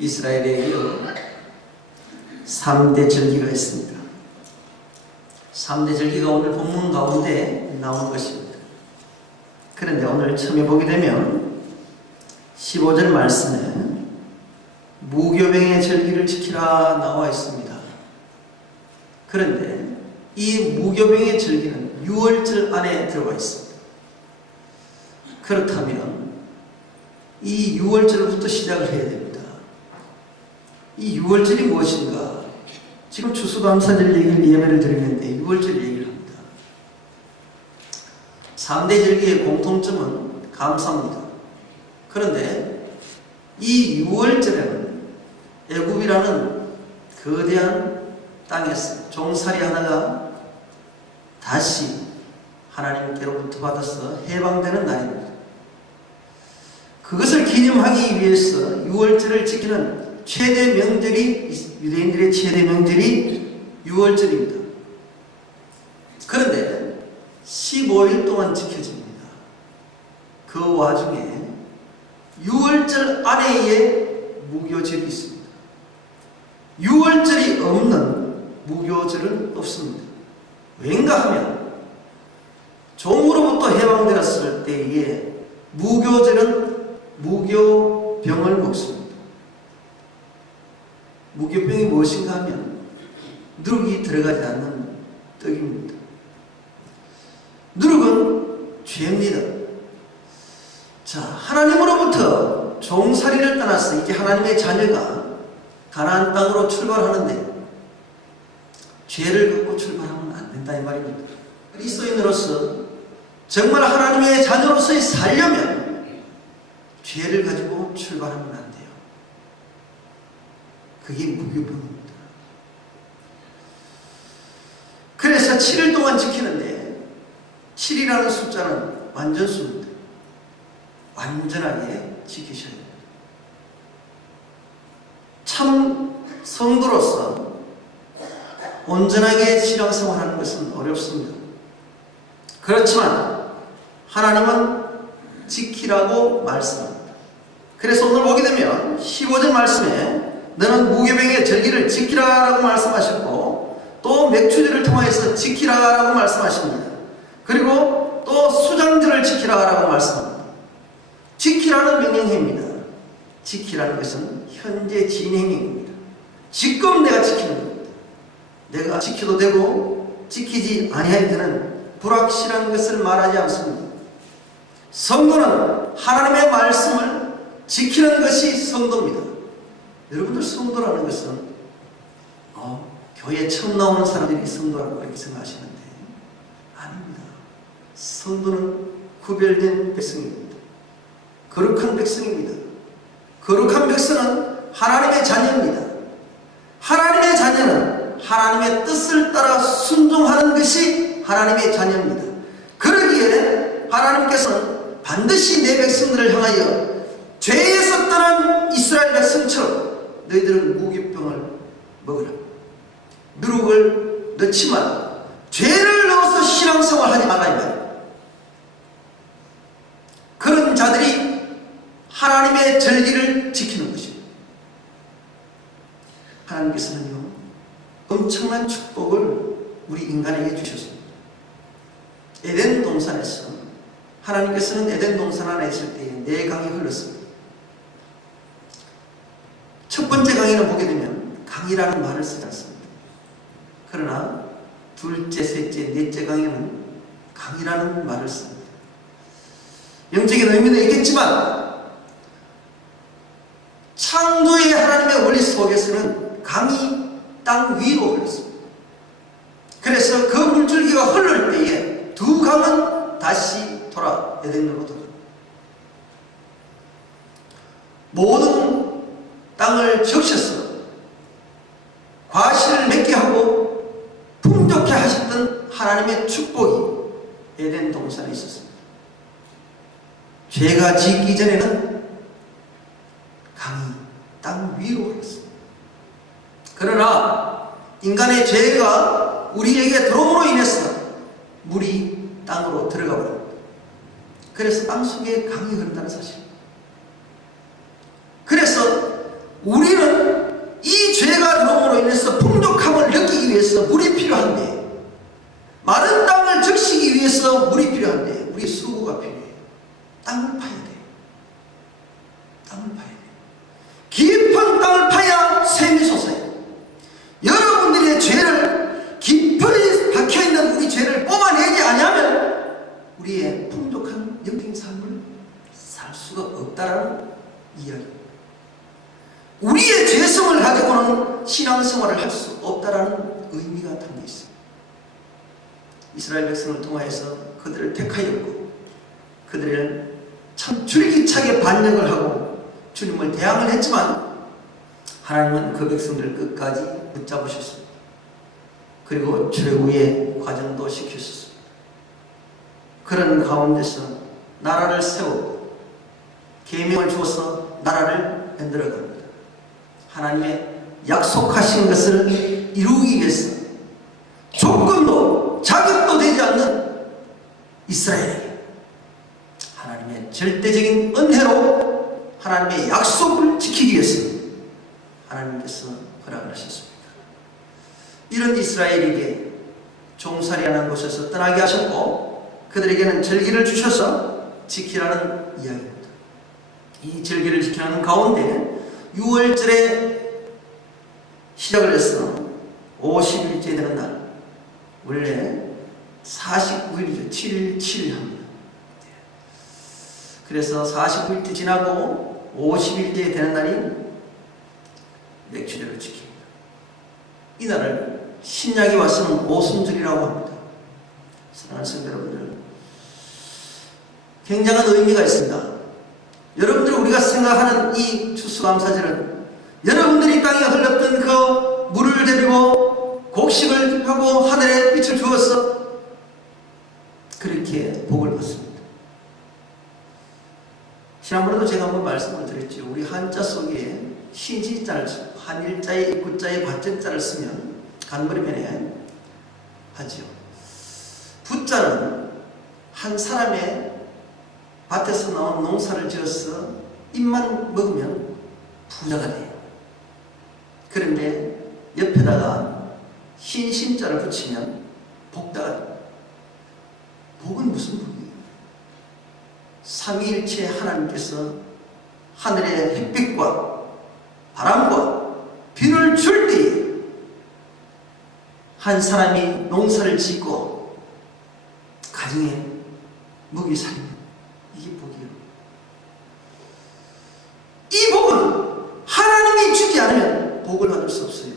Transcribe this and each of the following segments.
이스라엘에 이어 3대 절기가 있습니다. 3대 절기가 오늘 본문 가운데 나오는 것입니다. 그런데 오늘 처음에 보게 되면 15절 말씀에 무교병의 절기를 지키라 나와 있습니다. 그런데 이 무교병의 절기는 6월절 안에 들어가 있습니다. 그렇다면 이 6월절부터 시작을 해야 됩니다. 이 6월절이 무엇인가? 지금 추수감사절 얘기를 예배를 드리는데 6월절 얘기를 합니다. 3대 절기의 공통점은 감사입니다. 그런데 이 6월절에는 애굽이라는 거대한 땅에서 종살이 하나가 다시 하나님께로부터 받아서 해방되는 날입니다. 그것을 기념하기 위해서 6월절을 지키는 최대 명절이, 유대인들의 최대 명절이 6월절입니다. 그런데 15일 동안 지켜집니다. 그 와중에 6월절 안에의 무교절이 있습니다. 6월절이 없는 무교절은 없습니다. 왠가 하면 종으로부터 해방되었을 때에 무교절은 무교병을 먹습니다. 무교병이 무엇인가 하면 누룩이 들어가지 않는 떡입니다. 누룩은 죄입니다. 자, 하나님으로부터 종살이를 떠나서 이제 하나님의 자녀가 가나안 땅으로 출발하는데 죄를 갖고 출발하면 안 된다 이 말입니다. 그리스도인으로서 정말 하나님의 자녀로서의 살려면 죄를 가지고 출발하면 안 돼요. 그게 무교병입니다. 그래서 7일 동안 지키는데 7이라는 숫자는 완전수입니다. 완전하게 지키셔야 됩니다. 참 성도로서 온전하게 신앙생활하는 것은 어렵습니다. 그렇지만 하나님은 지키라고 말씀합니다. 그래서 오늘 보게 되면 15절 말씀에 너는 무교병의 절기를 지키라라고 말씀하셨고 또 맥주절을 통해서 지키라라고 말씀하십니다. 그리고 또 수장절을 지키라라고 말씀합니다. 지키라는 명령입니다. 지키라는 것은 현재 진행형입니다. 지금 내가 지키는 겁니다. 내가 지켜도 되고 지키지 아니해야 되는 불확실한 것을 말하지 않습니다. 성도는 하나님의 말씀을 지키는 것이 성도입니다. 여러분들 성도라는 것은 교회에 처음 나오는 사람들이 성도라고 그렇게 생각하시는데 아닙니다. 성도는 구별된 백성입니다. 거룩한 백성입니다. 거룩한 백성은 하나님의 자녀입니다. 하나님의 자녀는 하나님의 뜻을 따라 순종하는 것이 하나님의 자녀입니다. 그러기에 하나님께서는 반드시 내 백성들을 향하여 죄에서 떠난 이스라엘 백성처럼 너희들은 무교병을 먹으라. 누룩을 넣지만 죄를 넣어서 신앙생활 하지 말라 이 말이에요. 그런 자들이 하나님의 절기를 지키는 것입니다. 하나님께서는요 엄청난 축복을 우리 인간에게 주셨습니다. 에덴 동산에서 하나님께서는 에덴 동산 안에 있을 때에 4강이 흘렀습니다. 첫 번째 강의는 보게 되면 강이라는 말을 쓰지 않습니다. 그러나 둘째, 셋째, 넷째 강의는 강이라는 말을 씁니다. 영적인 의미는 있겠지만 창조의 하나님의 원리 속에서는 강이 땅 위로 흘렀습니다. 그래서 그 물줄기가 흐를 때에 두 강은 다시 돌아 에덴으로 돌아갑니다. 모든 땅을 적셔서 과실을 맺게 하고 풍족해 하셨던 하나님의 축복이 에덴 동산에 있었습니다. 죄가 짓기 전에는 강이 땅 위로 흘렀습니다. 그러나 인간의 죄가 우리에게 들어옴으로 인해서 물이 땅으로 들어가 버립니다. 그래서 땅 속에 강이 흐른다는 사실입니다. 그래서 우리는 이 죄가 들어옴으로 인해서 풍족함을 느끼기 위해서 물이 필요한데, 마른 땅을 적시기 위해서 물이 필요한데, 우리 수고가 필요해요. 땅을 파야 돼요. 땅을 파야 돼요. 깊은 땅을 파야 샘이 솟아요. 여러분들의 죄를, 깊이 박혀있는 우리 죄를 뽑아내지 않으면 우리의 풍족한 영적인 삶을 살 수가 없다라는 이야기입니다. 우리의 죄성을 가지고는 신앙생활을 할 수 없다라는 의미가 담겨 있습니다. 이스라엘 백성을 통하여서 그들을 택하였고, 그들을 참 줄기차게 반역을 하고 주님을 대항을 했지만, 하나님은 그 백성들을 끝까지 붙잡으셨습니다. 그리고 최후의 과정도 시키셨습니다. 그런 가운데서 나라를 세우고 계명을 주어서 나라를 만들어 갑니다. 하나님의 약속하신 것을 이루기 위해서 조건도 자격도 되지 않는 이스라엘에게 하나님의 절대적인 은혜로 하나님의 약속을 지키기 위해서 하나님께서 허락을 하셨습니다. 이런 이스라엘에게 종살이하는 곳에서 떠나게 하셨고, 그들에게는 절기를 주셔서 지키라는 이야기입니다. 이 절기를 지키는 가운데 6월절에 시작을 해서 50일째 되는 날, 원래 49일이죠. 7일 합니다. 그래서 49일째 지나고 50일째 되는 날이 맥주절을 지킵니다. 이날을 신약에 와서는 오순절이라고 합니다. 사랑하는 성도 여러분들, 굉장한 의미가 있습니다. 여러분들, 우리가 생각하는 이 추수감사절은 여러분들이 땅에 흘렀던 그 물을 데리고 곡식을 하고 하늘에 빛을 주어서 그렇게 복을 받습니다. 지난번에도 제가 한번 말씀을 드렸죠. 우리 한자 속에 시지자를, 한일자에 입구자에 받정자를 쓰면 간벌이면에 하죠. 부자는 한 사람의 밭에서 나온 농사를 지어서 입만 먹으면 부자가 돼요. 그런데 옆에다가 흰신자를 붙이면 복다가 돼요. 복은 무슨 복이에요? 삼위일체 하나님께서 하늘의 햇빛과 바람과 비를 줄 때에 한 사람이 농사를 짓고 가정에 먹이 살리면 이게 복이에요. 이 복은 하나님이 주지 않으면 복을 받을 수 없어요.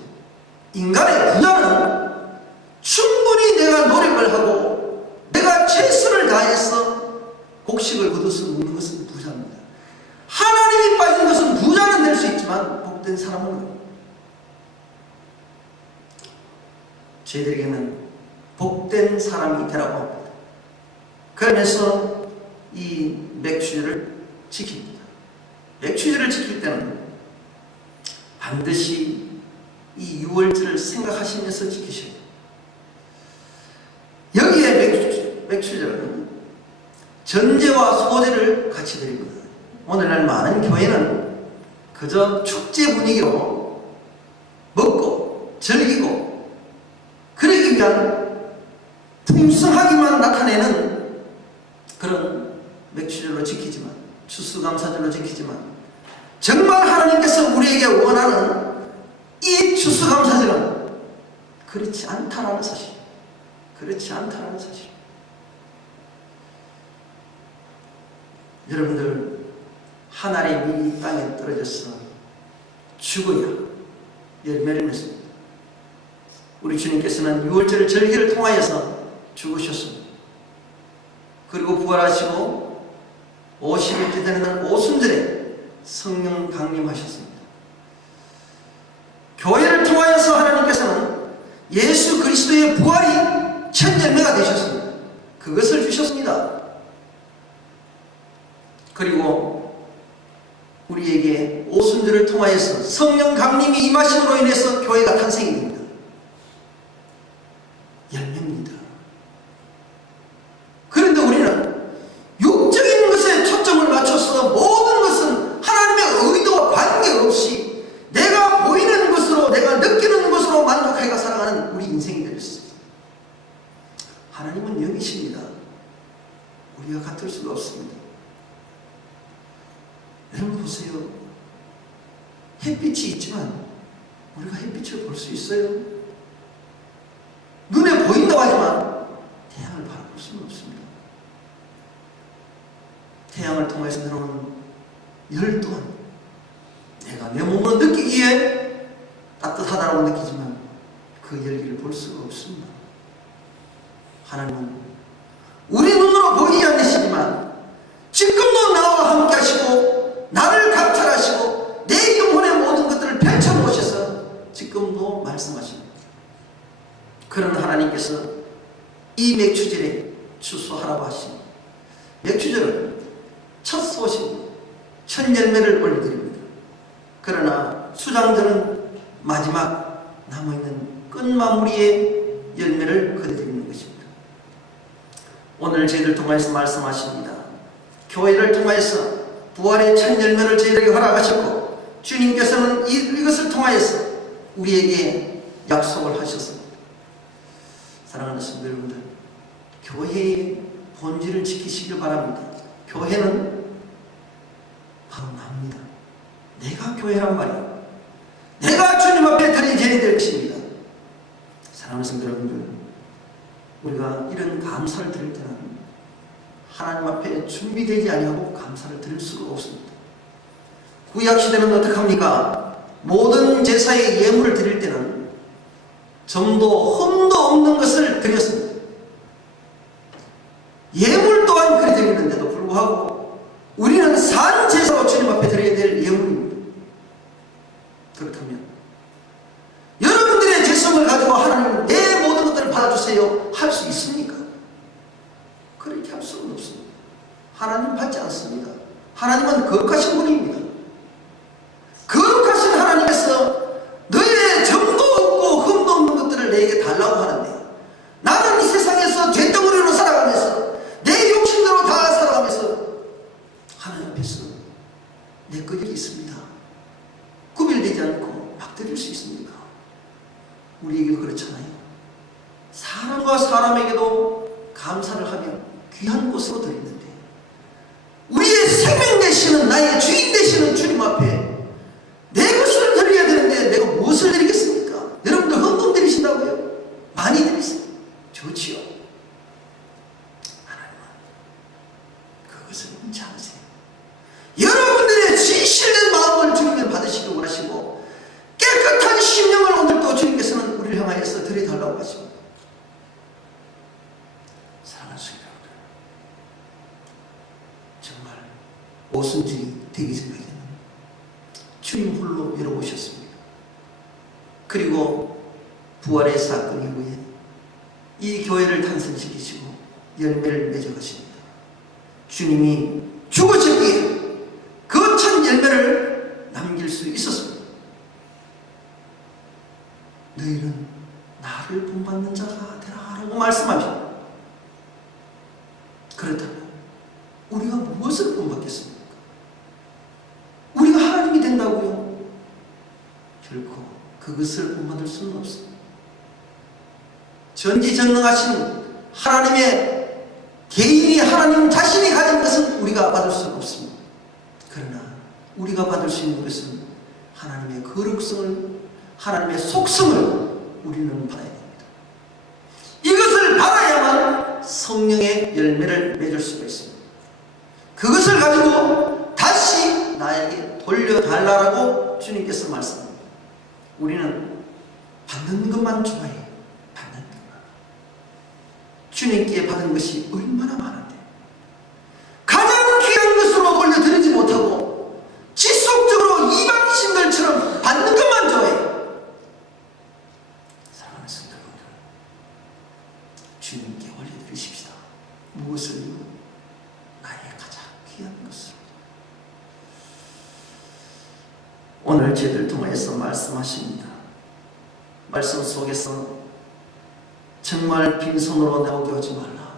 인간의 부자는 충분히 내가 노력을 하고 내가 최선을 다해서 곡식을 거둬서 먹는 것은 부자입니다. 하나님이 빠진 것은 부자는 될 수 있지만 복된 사람은 저희들에게는 복된 사람이 되라고 합니다. 그러면서 이 맥주절을 지킵니다. 맥주절을 지킬 때는 반드시 이 6월절을 생각하시면서 지키셔야 돼요. 여기에 맥주절은 전제와 소제를 같이 드립니다. 오늘날 많은 교회는 그저 축제 분위기로 먹고 즐기고 그러기 위한 풍성하기만 나타내는 그런 맥주절로 지키지만, 추수감사절로 지키지만, 정말 하나님께서 우리에게 원하는 이 추수감사절은 그렇지 않다라는 사실, 그렇지 않다라는 사실. 여러분들, 한 알의 밀이 땅에 떨어져서 죽어야 열매를 맺습니다. 우리 주님께서는 6월절 절기를 통하여서 죽으셨습니다. 그리고 부활하시고 50일째 되는 날 오순절에 성령 강림하셨습니다. 교회를 통하여서 하나님께서는 예수 그리스도의 부활이 첫 열매가 되셨습니다. 그것을 주셨습니다. 그리고 우리에게 오순절을 통하여서 성령 강림이 임하심으로 인해서 교회가 탄생이 됩니다. 열매입니다. 그런데 우리는 육적인 것에 초점을 맞춰서 모든 것은 하나님의 의도와 관계없이 햇빛이 있지만 우리가 햇빛을 볼 수 있어요? 눈에 보인다고 하지만 태양을 바라볼 수는 없습니다. 태양을 통해서 들어오는 열 또한 내가 내 몸으로 느끼기에 따뜻하다고 느끼지만 그 열기를 볼 수가 없습니다. 하나님은 우리 눈으로 보이지 않으시지만 지금도 나와 함께 하시고 나를 감찰하시고 내 영혼의 모든 것들을 펼쳐놓으셔서 지금도 말씀하십니다. 그런 하나님께서 이 맥추절에 추수하라고 하시니 맥추절은 첫 소식, 첫 열매를 올려드립니다. 그러나 수장절은 마지막 남아있는 끝마무리의 열매를 거둬드리는 것입니다. 오늘 저희들 통해서 말씀하십니다. 교회를 통해서 부활의 첫 열매를 저희들에게 허락하셨고 주님께서는 이것을 통하여서 우리에게 약속을 하셨습니다. 사랑하는 성도 여러분들, 교회의 본질을 지키시길 바랍니다. 교회는 바로 나입니다. 내가 교회란 말이에요. 내가 주님 앞에 드려져야 될 것입니다. 사랑하는 성도 여러분들, 우리가 이런 감사를 드릴 때는 하나님 앞에 준비되지 아니하고 감사를 드릴 수가 없습니다. 구약시대는 어떻게 합니까? 모든 제사의 예물을 드릴 때는 점도 흠도 없는 것을 드렸습니다. 예물 또한 그리 드리는데도 불구하고 우리는 산 제사로 주님 앞에 드려야 될 예물입니다. 그렇다면 여러분들의 죄성을 가지고 하나님 내 모든 것들을 받아주세요 할 수 있습니까? 그렇게 할 수는 없습니다. 하나님 받지 않습니다. 하나님은 거룩하신 분입니다. 거룩하신 하나님께서 너의 점도 없고 흠도 없는 것들을 내게 달라고 하는데 나는 이 세상에서 죄덩어리로 살아가면서 내 욕심대로 다 살아가면서 하나님 앞에서 내 것이 있습니다. 구별되지 않고 막 드릴 수 있습니까? 우리에게도 그렇잖아요. 사람과 사람에게도 감사를 하며 귀한 것으로 드리는데 우리의 생명 되시는 나의 주인 되시는 주님 앞에 내 것을 드려야 되는데 내가 무엇을 드리겠습니까? 여러분들 헌금 드리신다고요? 많이 드리세요. 좋지요. 하나님은 그것을 원치 않으세요. 여러분들의 진실된 마음을 주님께 받으시기 원하시고 깨끗한 심령을 오늘도 주님께서는 우리를 향하여서 드려달라고 하십니다. 사랑하는 성도 여러분들, 정말 오순절이 되기 전까지는 주님 홀로 열어오셨습니다. 그리고 부활의 사건 이후에 이 교회를 탄생시키시고 열매를 맺어가십니다. 주님이 죽으셨기에 그 첫 열매를 남길 수 있었습니다. 너희는 나를 본받는 자가 되라 라고 말씀하십니다. 그렇다면 우리가 무엇을 본받겠습니까? 우리가 하나님이 된다고요? 결코 그것을 본받을 수는 없습니다. 전지전능하신 하나님의 개인이 하나님 자신이 가진 것은 우리가 받을 수는 없습니다. 그러나 우리가 받을 수 있는 것은 하나님의 거룩성을, 하나님의 속성을 우리는 받아야 됩니다. 이것을 받아야만 성령의 열매를 맺을 수가 있습니다. 그것을 가지고 다시 나에게 돌려달라고 주님께서 말씀합니다. 우리는 받는 것만 좋아해요. 받는 것만. 주님께 받은 것이 얼마나 많은데 가장 귀한 것으로 돌려드리지 못하고 지속적으로 이방신들처럼 받는 것만 좋아해요. 사랑하는 성도 여러분들, 주님께 올려드리십시다. 무엇을요? 나의 가장 귀한 것을. 오늘 저희들 통해서 말씀하십니다. 말씀 속에서 정말 빈손으로 나오게 하지 말라.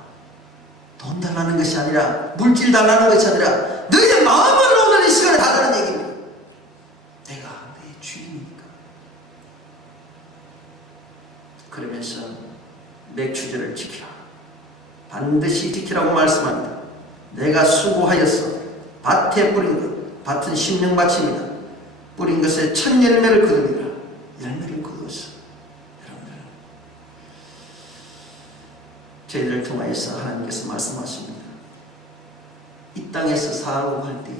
돈 달라는 것이 아니라, 물질 달라는 것이 아니라 너희의 마음을 오늘 이 시간에 달라는 얘기입니다. 내가 너의 주인이니까. 그러면서 맥추절을 지키라. 반드시 지키라고 말씀합니다. 내가 수고하여서 밭에 뿌린 것, 밭은 심령밭입니다. 뿌린 것에 첫 열매를 거두리라. 열매를 거두었어. 여러분들, 저희들을 통하여서 하나님께서 말씀하십니다. 이 땅에서 살고 갈 때에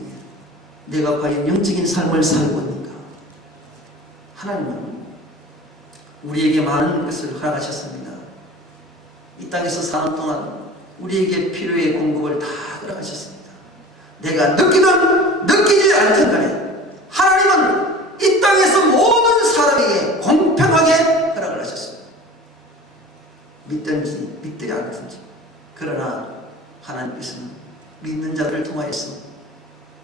내가 과연 영적인 삶을 살고 있는가? 하나님은 우리에게 많은 것을 허락하셨습니다. 이 땅에서 사는 동안 우리에게 필요의 공급을 다 허락하셨습니다. 내가 느끼든 느끼지 않든 간에 하나님은 이 땅에서 모든 사람에게 공평하게 허락을 하셨습니다. 믿든지 믿지 않든지. 그러나 하나님께서는 믿는 자들을 통하여서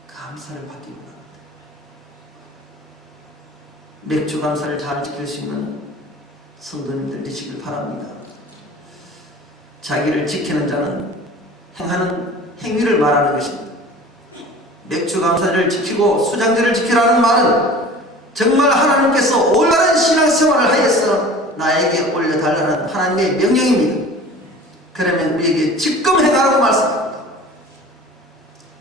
감사를 받기 원합니다. 맥주 감사를 잘 지킬 수 있는 성도님들 되시길 바랍니다. 자기를 지키는 자는 행하는 행위를 말하는 것입니다. 맥주 감사를 지키고 수장제를 지키라는 말은 정말 하나님께서 올바른 신앙생활을 하여서 나에게 올려달라는 하나님의 명령입니다. 그러면 우리에게 지금 행하라고 말씀합니다.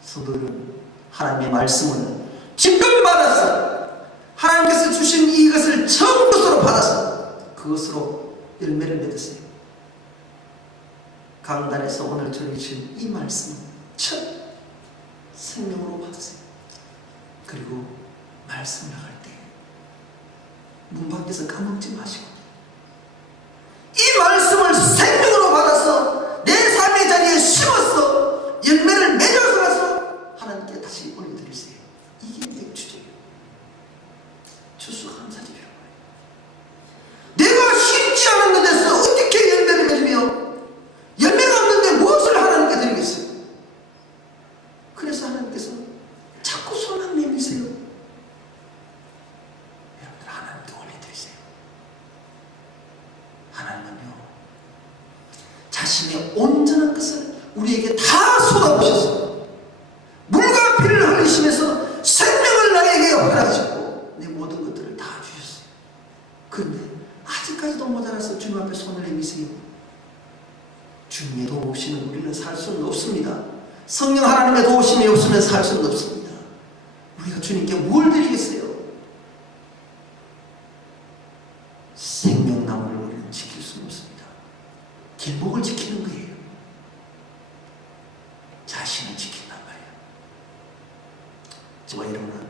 성도들은 하나님의 말씀을 지금 받아서 하나님께서 주신 이것을 처음부터 받아서 그것으로 열매를 맺으세요. 강단에서 오늘 전해주신 이 말씀은 첫 생명으로 받으세요. 그리고 말씀을 할 때 문 밖에서 까먹지 마시고 이 말씀을 생명으로 받아서 내 삶의 자리에 심어서 열매를 맺어서 가서 하나님께 다시 올려드리세요. 이게 맥주제예요. 주수 감사드려요. 내가 심지 않은 데서 어떻게 열매를 맺으며 열매가 없는데 무엇을 하나님께 드리겠어요? 그래서 하나님께서 자꾸 손 안 내미세요. 여러분들 하나님께 올려드리세요. 하나님은요 자신의 온전한 것을 우리에게 다 쏟아부셨어요. 물과 피를 흘리시면서 생명을 나에게 허락하셨고 내 모든 것들을 다 주셨어요. 그런데 아직까지도 모자라서 주님 앞에 손을 내미세요. 주님의 도움 없이는 우리는 살 수는 없습니다. 성령 하나님의 도우심이 없으면 살 수는 없습니다. 우리가 주님께 뭘 드리겠어요? 생명나무를 우리는 지킬 수는 없습니다. 길목을 지키는 거예요. 자신을 지킨단 말이에요. 저와 여러분은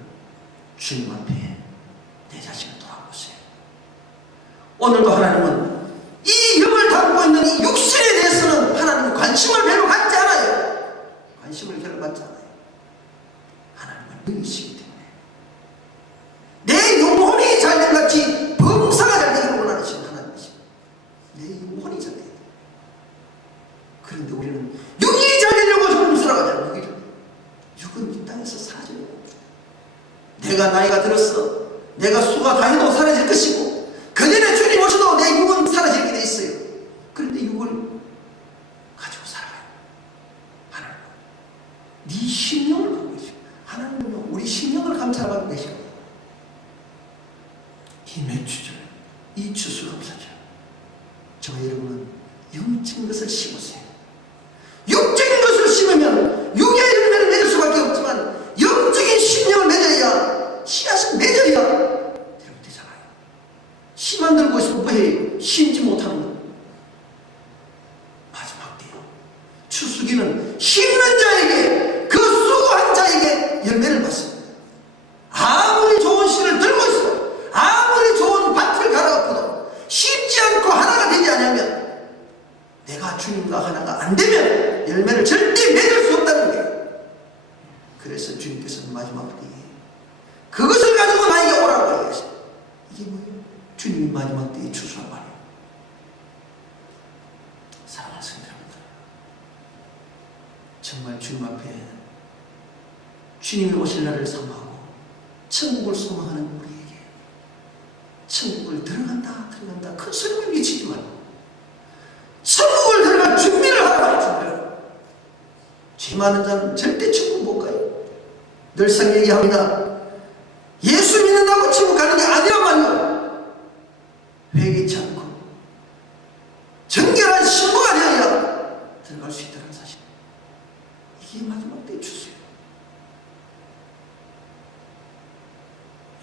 주님 앞에 내 자신을 돌아보세요. 오늘도 하나님은 이 영을 담고 있는 이 육신에 대해서는 하나님은 관심을 별로 갖지 않아요. 관심을 별로 갖지 않아요. 하나님은 영이시기 때문에 내 영혼이 잘된 같이 범사가 잘되기를 원하시는 하나님이십니다. 내 영혼이 잘되게. 그런데 우리는 육이 잘되려고 조금 살아가잖아요. 육은 이 땅에서 사라지려고. 내가 나이가 들었어. 내가 수가 다 해도 사라질 것이고 그전에 주님 오셔도 내 육은 사라지게 돼 있어요. 그런데 육을 가지고 살아가요. 하나님은 네 심령을 갖고 계시고 하나님은 우리 심령을 감찰하고 계시고 이 맥주절, 이 추수감사절 저와 여러분은 영적인 것을 심으세요. 육적인 것을 심으면 육의 열매를 맺을 수밖에 없지만 영적인 심령을 맺어야 씨앗을 맺어야 이렇게 되잖아요. 씨 만들고 싶으면 왜 심지 못하는 것? 마지막 때요. 추수기는 심는 자에게 그 수고한 자에게 열매를 받습니다. 아무리 좋은 씨를 들고 있어 아무리 좋은 밭을 갈아엎어도 심지 않고 하나가 되지 않으면 내가 주님과 하나가 안 되면 열매를 절대 맺을 수 없다는 거예요. 그래서 주님께서는 마지막 때에 그것을 가지고 나에게 오라고 얘기하십니다. 이게 뭐예요? 주님이 마지막 때에 추수한 말이에요. 사랑하는 성도입니다. 정말 주님 앞에 주님이 오실 날을 사모하고 천국을 소망하는 우리에게 천국을 들어간다 큰 소리를 외치지 말고 천국을 들어갈 준비를 하라. 준비를. 죄 많은 자는 절대 천국 못 가요. 늘상 얘기합니다. 예수 믿는다고 천국 가는 게 아니라만요. 회개치 않고 정결한 신부가 되어야 들어갈 수 있다는 사실. 이게 마지막 때의 추수예요.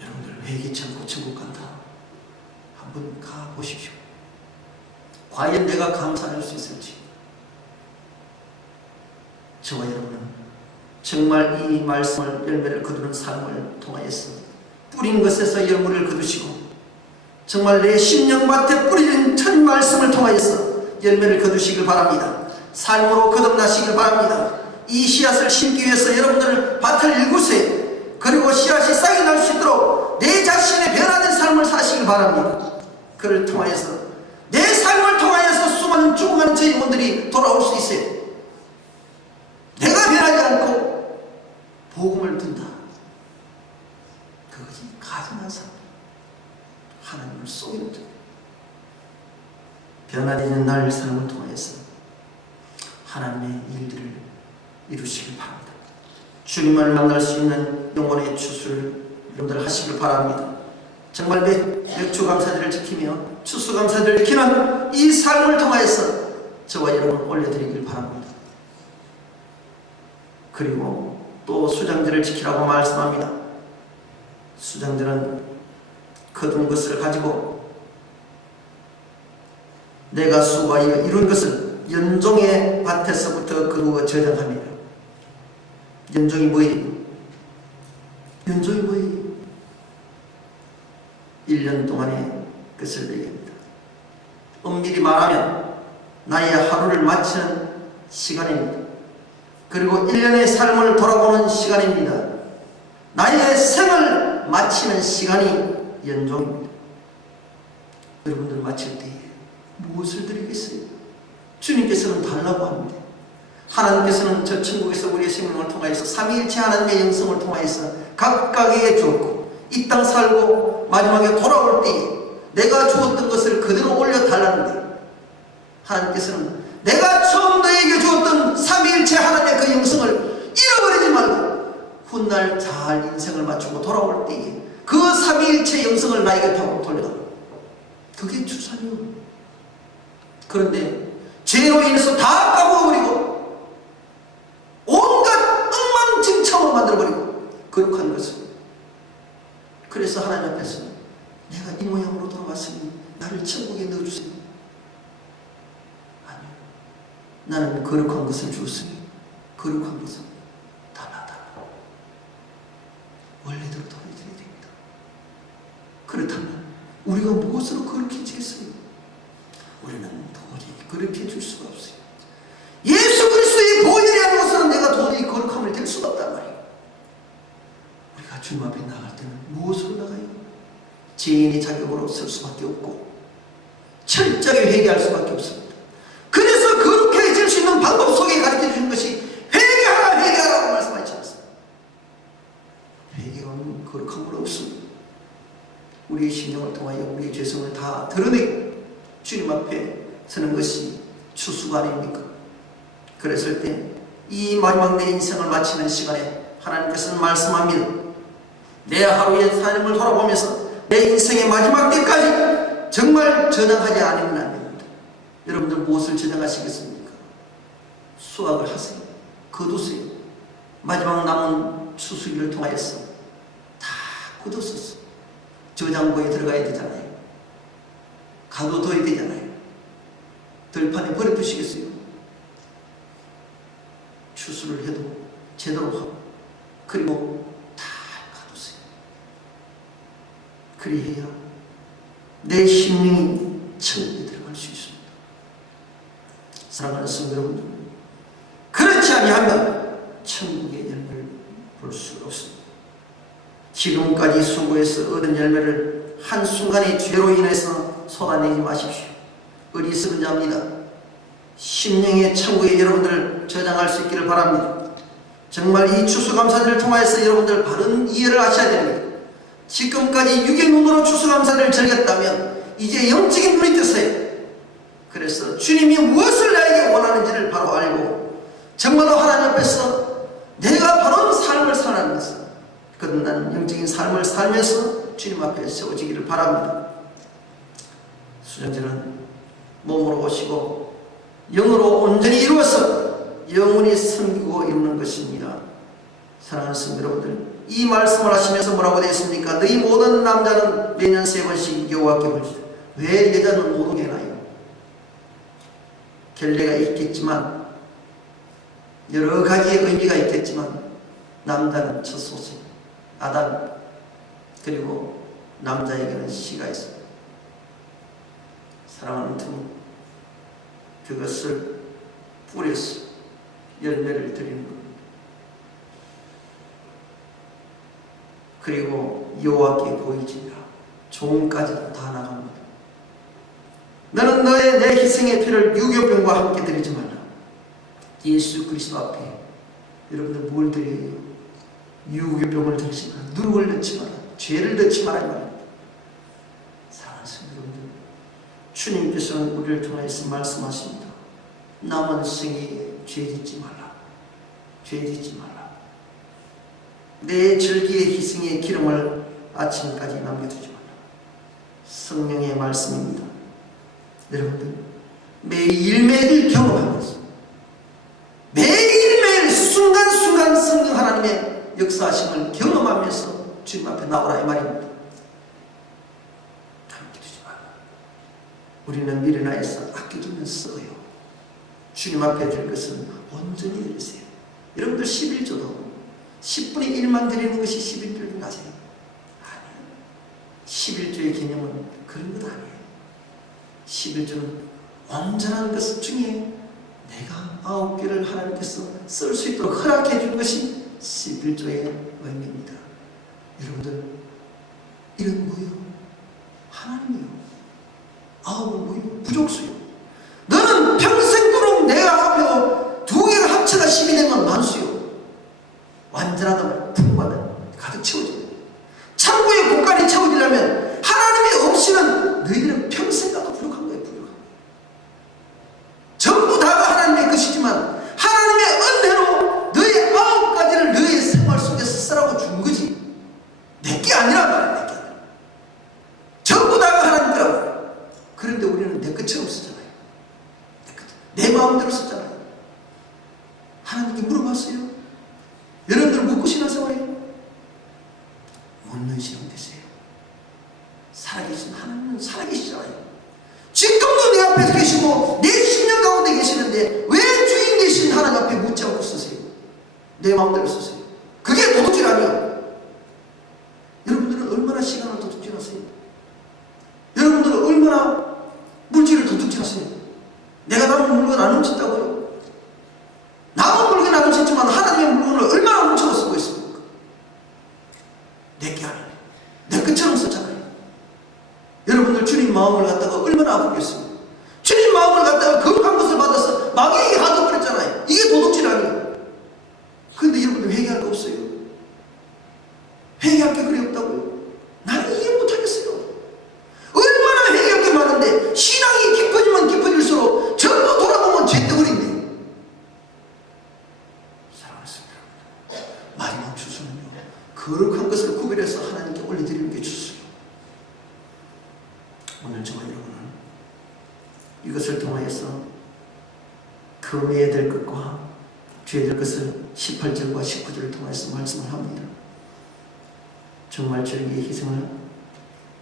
여러분 회개치 않고 천국 간다. 한번 가보십시오. 과연 내가 감사할 수 있을지. 저와 여러분은 정말 이 말씀을 열매를 거두는 삶을 통하여서 뿌린 것에서 열매를 거두시고 정말 내 심령밭에 뿌리는 천 말씀을 통하여서 열매를 거두시길 바랍니다. 삶으로 거듭나시길 바랍니다. 이 씨앗을 심기 위해서 여러분들은 밭을 일구세요. 그리고 씨앗이 싹이 날 수 있도록 내 자신의 변화된 삶을 사시길 바랍니다. 그를 통하여서 내 삶을 통하여서 수많은 죽어가는 저 영혼들이 돌아올 수 있어요. 내가 변하지 않고 복음을 든다. 그것이 가증한 삶. 하나님을 속이는 자. 변화되는 날 삶을 통해서 하나님의 일들을 이루시길 바랍니다. 주님을 만날 수 있는 영혼의 추수를 여러분들 하시길 바랍니다. 정말 몇 주감사절을 지키며 추수감사절을 지키는 이 삶을 통해서 저와 여러분 올려드리길 바랍니다. 그리고 또 수장절을 지키라고 말씀합니다. 수장절은 거둔 것을 가지고 내가 수고하여 이룬 것을 연종의 밭에서부터 거두어 저장합니다. 연종이 뭐예요? 연종이 뭐예요? 1년 동안의 것을 얘기합니다. 엄밀히 말하면 나의 하루를 마치는 시간입니다. 그리고 1년의 삶을 돌아보는 시간입니다. 나의 생을 마치는 시간이 연종입니다. 여러분들 마칠 때에 무엇을 드리겠어요? 주님께서는 달라고 합니다. 하나님께서는 저 천국에서 우리의 생명을 통하여서 삼위일체 하나님의 영성을 통하여서 각각에게 주었고 이 땅 살고 마지막에 돌아올 때에 내가 주었던 것을 그대로 올려달라는데 하나님께서는 내가 처음 너에게 주었던 삼위일체 하나님의 그 영성을 잃어버리지 말고 훗날 잘 인생을 마치고 돌아올 때에 그 삼위일체 영성을 나에게 돌려달라. 그게 추산이요. 그런데 죄로 인해서 다 까먹어버리고 온갖 엉망진창으로 만들어버리고 거룩한 것을. 그래서 하나님 앞에서 내가 이 모양으로 돌아왔으니 나를 천국에 넣어주세요. 아니요. 나는 거룩한 것을 주었으니 거룩한 것은 달라달라. 원래대로 돌려드려야 됩니다. 그렇다면 우리가 무엇으로 거룩해지겠어요? 우리는 도저히 거룩해 줄 수가 없어요. 예수 그리스도의 보혈이 아니고서는 내가 도저히 거룩함을 될 수가 없단 말이에요. 우리가 주님 앞에 나갈 때는 무엇으로 나가요? 죄인의 자격으로 설 수밖에 없고 철저하게 회개할 수밖에 없습니다. 그래서 거룩해질 수 있는 방법 속에 가르쳐 주는 것이 회개하라 회개하라고 말씀하지 않습니다. 회개로는 거룩한 건 없습니다. 우리의 심령을 통하여 우리의 죄성을 다 드러내고 주님 앞에 서는 것이 추수가 아닙니까? 그랬을 때 이 마지막 내 인생을 마치는 시간에 하나님께서는 말씀합니다. 내 하루의 삶을 돌아보면서 내 인생의 마지막 때까지 정말 저장하지 않으면 안 됩니다. 여러분들 무엇을 저장하시겠습니까? 수확을 하세요. 거두세요. 마지막 남은 추수기를 통하여서 다 거뒀었어. 저장고에 들어가야 되잖아요. 가둬둬야 되잖아요. 들판에 버려두시겠어요? 추수를 해도 제대로 하고 그리고 다 가두세요. 그리해야 내 심령이 천국에 들어갈 수 있습니다. 사랑하는 성도 여러분들, 그렇지 아니하면 천국의 열매를 볼 수가 없습니다. 지금까지 수고해서 얻은 열매를 한순간의 죄로 인해서 쏟아내지 마십시오. 어리석은 자입니다. 심령의 천국에 여러분들 저장할 수 있기를 바랍니다. 정말 이 추수감사절을 통해서 여러분들 바른 이해를 하셔야 됩니다. 지금까지 육의 눈으로 추수감사절을 즐겼다면 이제 영적인 눈이 뜨세요. 그래서 주님이 무엇을 나에게 원하는지를 바로 알고 정말로 하나님 앞에서 내가 바른 삶을 사는 것을 거듭난 영적인 삶을 살면서 주님 앞에 세워지기를 바랍니다. 수장절은 몸으로 오시고 영으로 온전히 이루어서 영원히 섬기고 이루는 것입니다. 사랑하는 성도 여러분들, 이 말씀을 하시면서 뭐라고 되어 있습니까? 너희 모든 남자는 매년 3번씩 여호와께 벌지다. 왜 여자는 못 오게 해놔요? 결례가 있겠지만, 여러 가지의 의미가 있겠지만, 남자는 첫 소식, 아담, 그리고 남자에게는 씨가 있습니다. 사랑하는 두, 그것을 뿌려서 열매를 드리는 겁니다. 그리고 여호와께 보이지니라. 종까지도 다 나갑니다. 너는 너의 내 희생의 피를 유교병과 함께 드리지 말라. 예수 그리스도 앞에 여러분들 뭘 드려요? 유교병을 드리지 마라. 누룩을 넣지 마라. 죄를 넣지 마라. 사랑하는 여러분들, 주님께서는 우리를 통해서 말씀하십니다. 남은 생에 죄짓지 말라. 죄짓지 말라. 내 절기의 희생의 기름을 아침까지 남겨두지 마라. 성령의 말씀입니다. 여러분들, 매일매일 경험하면서 매일매일 순간순간 성령 하나님의 역사하심을 경험하면서 주님 앞에 나오라 이 말입니다. 남겨두지 마라. 우리는 미련하여서 아껴두면 썩어요. 주님 앞에 될 것은 온전히 드리세요. 여러분들 11조도 10분의 1만 드리는 것이 11조인 아세요? 아니에요. 11조의 개념은 그런 것 아니에요. 11조는 온전한 것 중에 내가 9개를 하나님께서 쓸 수 있도록 허락해 준 것이 11조의 의미입니다. 여러분들, 이런 뭐요? 하나님이요. 9은 뭐요? 부족수요. 너는 평생도록 내가 앞에 2개가 합쳐가 10이 되면 만수요. 완전하다면 풍부하다 가득 채워집니다. 창고의 곳간이 채워지려면 하나님이 없이는 너희들은 평생 가도 부족한 거예요. 부족한. 전부 다가 하나님의 것이지만 하나님의 은혜로 너의 9가지를 너의 생활 속에서 쓰라고 준 거지. 내게 아니란 말이야. 내게 아니라. 전부 다가 하나님 거라고. 그런데 우리는 내 것처럼 쓰잖아요. 내 마음대로 쓰잖아요. 하나님께 물어봤어요? 여러분들 묻고 신앙생활이에요? 묻는 시간 되세요. 살아계신 하나님은 살아계시잖아요. 지금도 내 앞에 계시고 내 심령 가운데 계시는데 왜 주인 되신 하나님 앞에 묻지 않고 쓰세요? 내 마음대로 쓰세요. 그게 도둑질 아니에요. 여러분들은 얼마나 시간을 도둑질하세요? 여러분들은 얼마나 물질을 도둑질하세요? 내가 남은 물건 안 훔친다고요? 남은 물건 안 훔쳤지만 하나님의 물건을 얼마나 훔쳐 쓰고 있습니까? 내게 아니에요. 내 것처럼 썼잖아요. 여러분들 주님 마음을 갖다가 얼마나 아프겠어요? 주님 마음을 갖다가 거룩한 것을 받아서 마귀에게 가둬버렸잖아요. 이게 도둑질 아니에요. 그런데 여러분들 회개할 거 없어요. 회개할 게 그리 없다고요? 나는 이해 못하겠어요. 얼마나 회개할 게 많은데 신앙이 깊어지면 깊어질수록 전부 돌아보면 죄덩어리인데. 사랑하십니다. 마지막 주소는요, 거룩한 것을 구별해서 하나님께 올려드리는 게 주소요. 오늘 저와 여러분은 이것을 통하여서 금해야 될 것과 죄될 것을 18절과 19절을 통해서 말씀을 합니다. 정말 저희의 희생을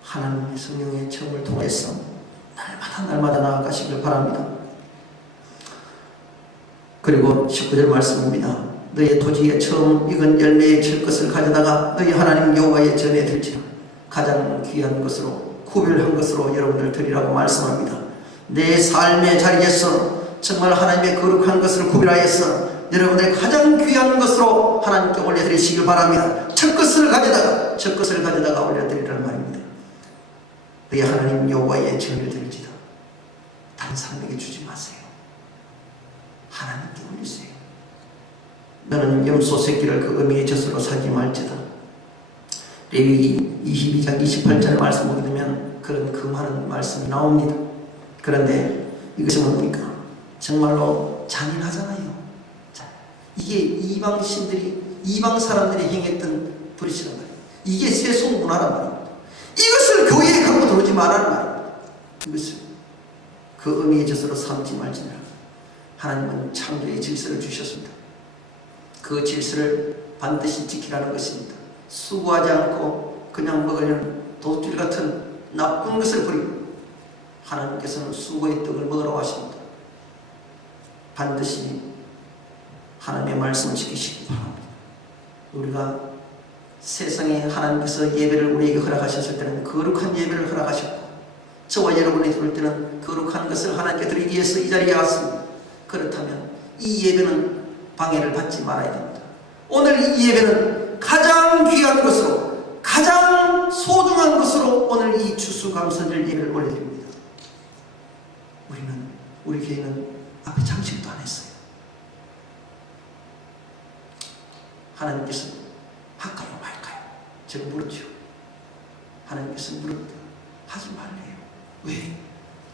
하나님의 성령의 체험을 통해서 날마다 나아가시길 바랍니다. 그리고 19절 말씀입니다. 너의 토지에 처음 익은 열매의 칠 것을 가져다가 너희 하나님 여호와의 전에 들지라. 가장 귀한 것으로 구별한 것으로 여러분들 드리라고 말씀합니다. 내 삶의 자리에서 정말 하나님의 거룩한 것을 구별하여서 여러분들의 가장 귀한 것으로 하나님께 올려드리시길 바랍니다. 첫 것을 가져다가 올려드리라는 말입니다. 너희 하나님 여호와의 전을 드릴지다. 다른 사람에게 주지 마세요. 하나님께 올리세요. 너는 염소 새끼를 그 어미의 젖으로 사지 말지다. 레위기 22장 28절 말씀 보게 되면 그런 금하는 말씀이 나옵니다. 그런데 이것이 뭡니까? 정말로 잔인하잖아요. 이게 이방 사람들이 행했던 버릇이란 말이에요. 이게 세속 문화란 말입니다. 이것을 교회에 갖고 들어오지 말라는 말입니다. 이것을 그 어미의 젖으로 삼지 말지니라. 하나님은 창조의 질서를 주셨습니다. 그 질서를 반드시 지키라는 것입니다. 수고하지 않고 그냥 먹으려는 도둑질 같은 나쁜 것을 버리고 하나님께서는 수고의 떡을 먹으라고 하십니다. 반드시 하나님의 말씀을 지키시기 바랍니다. 우리가 세상에 하나님께서 예배를 우리에게 허락하셨을 때는 거룩한 예배를 허락하셨고, 저와 여러분이 들을 때는 거룩한 것을 하나님께 드리기 위해서 이 자리에 왔습니다. 그렇다면 이 예배는 방해를 받지 말아야 됩니다. 오늘 이 예배는 가장 귀한 것으로, 가장 소중한 것으로 오늘 이 추수감사절 예배를 올려드립니다. 우리 교회는 앞에 장식도 안 했어요. 하나님께서 할까요 말까요? 제가 물었죠. 하나님께서 물었다. 하지 말래요. 왜?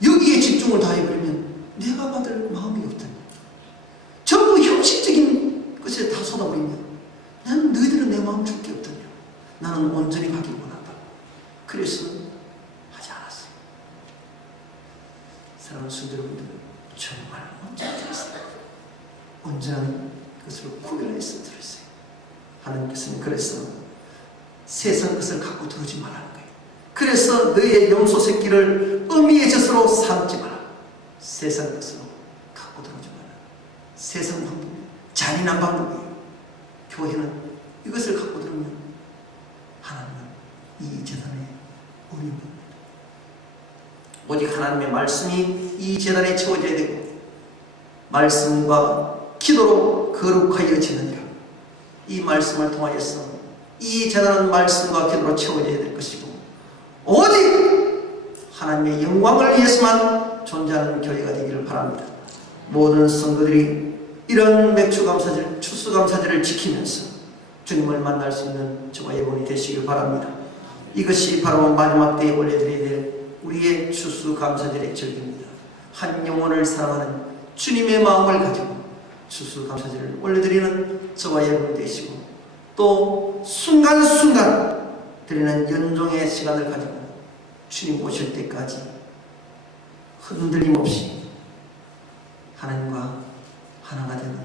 여기에 집중을 다 해버리면 내가 받을 마음이 없더니, 전부 형식적인 것에 다 쏟아버리면 나는 너희들은 내 마음 줄 게 없더냐. 나는 온전히 가길 원한다. 그래서 하지 않았어요. 사랑하는 성도 여러분들, 정말 온전히 들었어요. 온전한 것으로 구별해서 들었어요. 하나님께서는 그래서 세상 것을 갖고 들어오지 말라는 거예요. 그래서 너희의 염소 새끼를 어미의 젖으로 삼지 마라. 세상 것으로 갖고 들어오지 마라. 세상 방법이에요. 잔인한 방법이에요. 교회는 이것을 갖고 들으면 하나님은 이 재단에 어려운 겁니다. 오직 하나님의 말씀이 이 재단에 채워져야 되고, 말씀과 기도로 거룩하여지느니라. 이 말씀을 통하여서 이 재단은 말씀과 기도로 채워져야 될 것이고, 오직 하나님의 영광을 위해서만 존재하는 교회가 되기를 바랍니다. 모든 성도들이 이런 맥주감사절, 추수감사절을 지키면서 주님을 만날 수 있는 저와 여러분이 되시길 바랍니다. 이것이 바로 마지막 때에 올려드려야 될 우리의 추수감사절의 절기입니다. 한 영혼을 사랑하는 주님의 마음을 가지고 추수감사절을 올려드리는 저와 여러분 되시고, 또 순간순간 드리는 연종의 시간을 가지고 주님 오실 때까지 흔들림 없이 하나님과 하나가 되는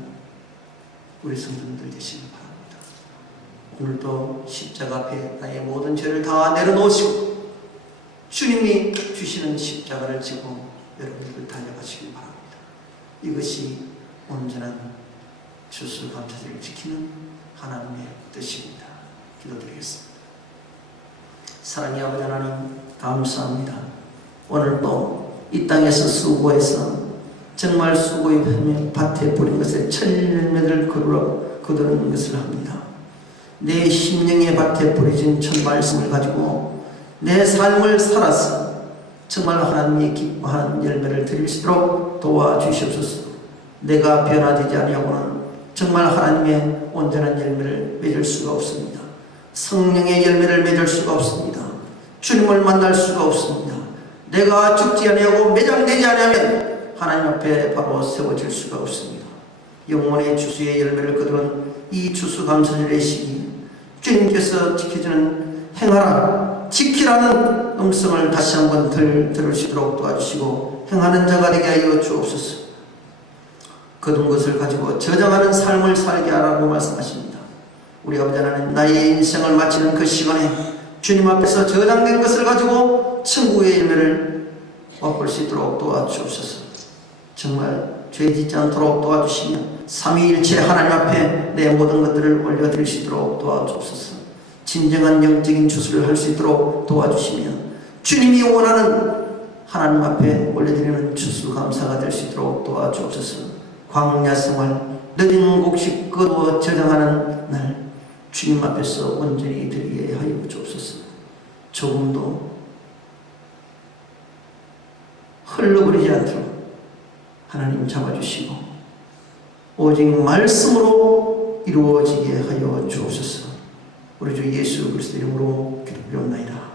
우리 성도님들 되시길 바랍니다. 오늘도 십자가 앞에 나의 모든 죄를 다 내려놓으시고 주님이 주시는 십자가를 지고 여러분들 달려가시길 바랍니다. 이것이 온전한 추수감사절을 지키는 하나님의 뜻입니다. 기도드리겠습니다. 사랑의 아버지 하나님, 감사합니다. 오늘도 이 땅에서 수고해서 정말 수고의 밭에 뿌린 것에 천열매를 거두는 것을 합니다. 내 심령의 밭에 뿌려진 천 말씀을 가지고 내 삶을 살아서 정말 하나님이 기뻐하는 열매를 드릴 수 있도록 도와주시옵소서. 내가 변화되지 아니하고는 정말 하나님의 온전한 열매를 맺을 수가 없습니다. 성령의 열매를 맺을 수가 없습니다. 주님을 만날 수가 없습니다. 내가 죽지 아니하고 매장되지 아니하면 하나님 앞에 바로 세워질 수가 없습니다. 영혼의 주수의 열매를 거두는 이 추수감사절의 시기, 주님께서 지켜주는 행하라, 지키라는 음성을 다시 한번 들을 수 있도록 도와주시고 행하는 자가 되게 하여 주옵소서. 거둔 것을 가지고 저장하는 삶을 살게 하라고 말씀하십니다. 우리 아버지 하나님, 나의 인생을 마치는 그 시간에 주님 앞에서 저장된 것을 가지고 천국의 열매를 맛볼 수 있도록 도와주옵소서. 정말 죄 짓지 않도록 도와주시며 삼위일체 하나님 앞에 내 모든 것들을 올려드릴 수 있도록 도와주옵소서. 진정한 영적인 추수를 할 수 있도록 도와주시며 주님이 원하는 하나님 앞에 올려드리는 추수 감사가 될 수 있도록 도와주옵소서. 광야 생활, 늦은 곡식 거두어 저장하는 날 주님 앞에서 온전히 드리게 하여 주옵소서. 조금도 흘러버리지 않도록 하나님 잡아주시고 오직 말씀으로 이루어지게 하여 주옵소서. 우리 주 예수 그리스도 이름으로 기도드리옵나이다.